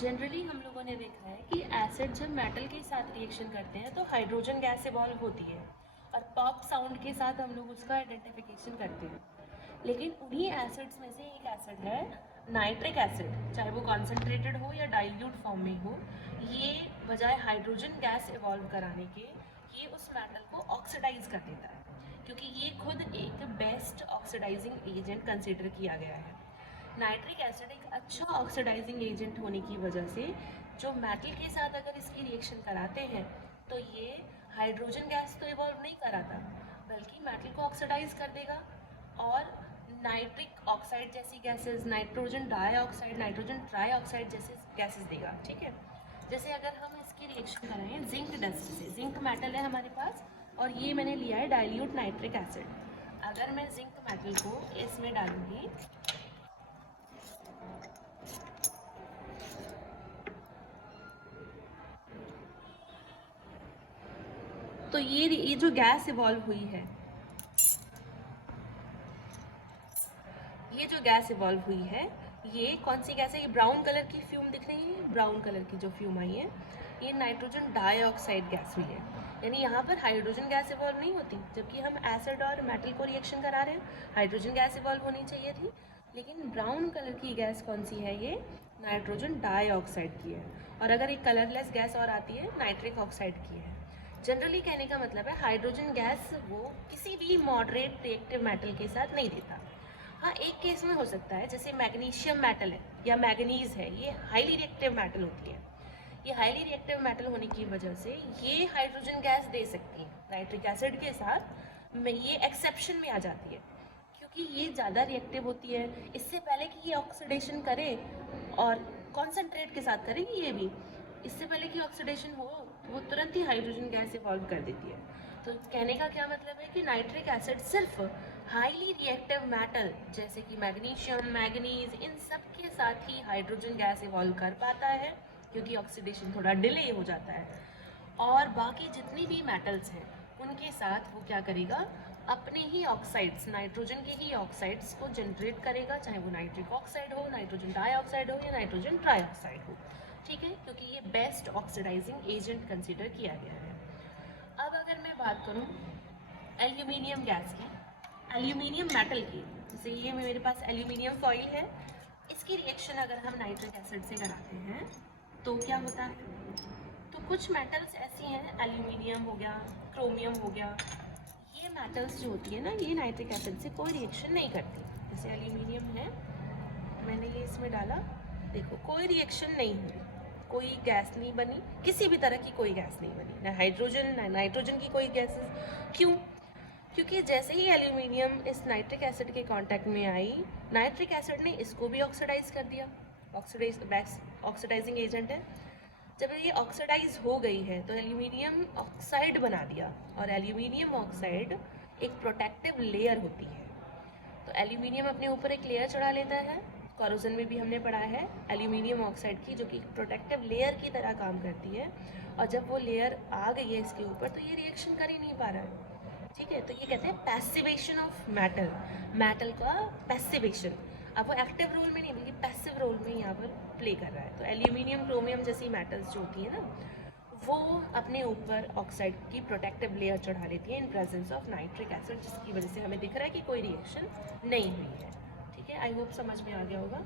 Generally हम लोगों ने देखा है कि एसिड जब मेटल के साथ रिएक्शन करते हैं तो हाइड्रोजन गैस इवॉल्व होती है और पॉप साउंड के साथ हम लोग उसका आइडेंटिफिकेशन करते हैं। लेकिन उन्हीं एसिड्स में से एक एसिड है नाइट्रिक एसिड, चाहे वो कॉन्सेंट्रेटेड हो या डाइल्यूट फॉर्म में हो। ये बजाय हाइड्रोजन गैस इवॉल्व कराने के ये उस मेटल को ऑक्सीडाइज कर देता है, क्योंकि ये खुद एक बेस्ट ऑक्सीडाइजिंग एजेंट कंसिडर किया गया है। नाइट्रिक एसिड एक अच्छा ऑक्सीडाइजिंग एजेंट होने की वजह से जो मेटल के साथ अगर इसकी रिएक्शन कराते हैं तो ये हाइड्रोजन गैस तो इवॉल्व नहीं कराता, बल्कि मेटल को ऑक्सीडाइज कर देगा और नाइट्रिक ऑक्साइड जैसी gases, nitrogen dioxide, nitrogen trioxide जैसे गैसेस देगा। ठीक है, जैसे अगर हम इसकी रिएक्शन कराएं जिंक डस्ट से, जिंक मेटल है हमारे पास और ये मैंने लिया है डाइल्यूट नाइट्रिक एसिड। अगर मैं जिंक मेटल को इसमें डालूंगी तो ये जो गैस इवॉल्व हुई है, ये जो गैस इवॉल्व हुई है ये कौन सी गैस है? ये ब्राउन कलर की फ्यूम दिख रही है, ब्राउन कलर की जो फ्यूम आई है ये नाइट्रोजन डाइऑक्साइड गैस हुई है। यानी यहाँ पर हाइड्रोजन गैस इवॉल्व नहीं होती, जबकि हम एसिड और मेटल को रिएक्शन करा रहे हैं। हाइड्रोजन गैस इवॉल्व होनी चाहिए थी, लेकिन ब्राउन कलर की गैस कौन सी है? ये नाइट्रोजन डाइऑक्साइड की है। और अगर एक कलरलेस गैस और आती है, नाइट्रिक ऑक्साइड की है। जनरली कहने का मतलब है हाइड्रोजन गैस वो किसी भी मॉडरेट रिएक्टिव मेटल के साथ नहीं देता। हाँ, एक केस में हो सकता है, जैसे मैग्नीशियम मेटल है या मैग्नीज है, ये हाईली रिएक्टिव मेटल होती है। ये हाईली रिएक्टिव मेटल होने की वजह से ये हाइड्रोजन गैस दे सकती है नाइट्रिक एसिड के साथ, में ये एक्सेप्शन में आ जाती है, क्योंकि ये ज़्यादा रिएक्टिव होती है। इससे पहले कि ये ऑक्सीडेशन करे, और कॉन्सेंट्रेट के साथ करेगी ये भी, इससे पहले कि ऑक्सीडेशन हो वो तुरंत ही हाइड्रोजन गैस इवॉल्व कर देती है। तो कहने का क्या मतलब है कि नाइट्रिक एसिड सिर्फ हाईली रिएक्टिव मेटल जैसे कि मैग्नीशियम, मैग्नीज, इन सब के साथ ही हाइड्रोजन गैस इवॉल्व कर पाता है, क्योंकि ऑक्सीडेशन थोड़ा डिले हो जाता है। और बाकी जितनी भी मेटल्स हैं उनके साथ वो क्या करेगा? अपने ही ऑक्साइड्स, नाइट्रोजन के ही ऑक्साइड्स को जनरेट करेगा, चाहे वो नाइट्रिक ऑक्साइड हो, नाइट्रोजन डाइऑक्साइड हो या नाइट्रोजन ट्राइऑक्साइड हो। ठीक है, क्योंकि ये बेस्ट ऑक्सीडाइजिंग एजेंट कंसिडर किया गया है। अब अगर मैं बात करूँ एल्यूमिनियम गैस की, एल्यूमिनियम मेटल की, जैसे ये मेरे पास एल्यूमिनियम फॉइल है, इसकी रिएक्शन अगर हम नाइट्रिक एसिड से कराते हैं तो क्या होता है? तो कुछ मेटल्स ऐसी हैं, एल्यूमिनियम हो गया, क्रोमियम हो गया, ये मेटल्स जो होती है ना, ये नाइट्रिक एसिड से कोई रिएक्शन नहीं करती। जैसे एल्यूमिनियम है, मैंने ये इसमें डाला, देखो कोई रिएक्शन नहीं हुई, कोई गैस नहीं बनी, किसी भी तरह की कोई गैस नहीं बनी, ना हाइड्रोजन ना नाइट्रोजन की कोई गैसेस। क्यों? क्योंकि जैसे ही एल्यूमिनियम इस नाइट्रिक एसिड के कांटेक्ट में आई, नाइट्रिक एसिड ने इसको भी ऑक्सीडाइज कर दिया। ऑक्सीडाइजिंग एजेंट है। जब ये ऑक्सीडाइज हो गई है तो एल्यूमिनियम ऑक्साइड बना दिया, और एल्यूमिनियम ऑक्साइड एक प्रोटेक्टिव लेयर होती है। तो एल्यूमिनियम अपने ऊपर एक लेयर चढ़ा लेता है, कॉरोजन में भी हमने पढ़ा है एल्यूमिनियम ऑक्साइड की, जो कि प्रोटेक्टिव लेयर की तरह काम करती है। और जब वो लेयर आ गई है इसके ऊपर तो ये रिएक्शन कर ही नहीं पा रहा है। ठीक है, तो ये कहते हैं पैसिवेशन ऑफ मेटल, मेटल का पैसिवेशन। अब वो एक्टिव रोल में नहीं बल्कि पैसिव रोल में यहाँ पर प्ले कर रहा है। तो एल्यूमिनियम, क्रोमियम जैसी मेटल्स जो होती है ना, वो अपने ऊपर ऑक्साइड की प्रोटेक्टिव लेयर चढ़ा लेती है in presence of nitric acid, जिसकी वजह से हमें दिख रहा है कि कोई रिएक्शन नहीं हुई है। ठीक है, आई होप समझ में आ गया होगा।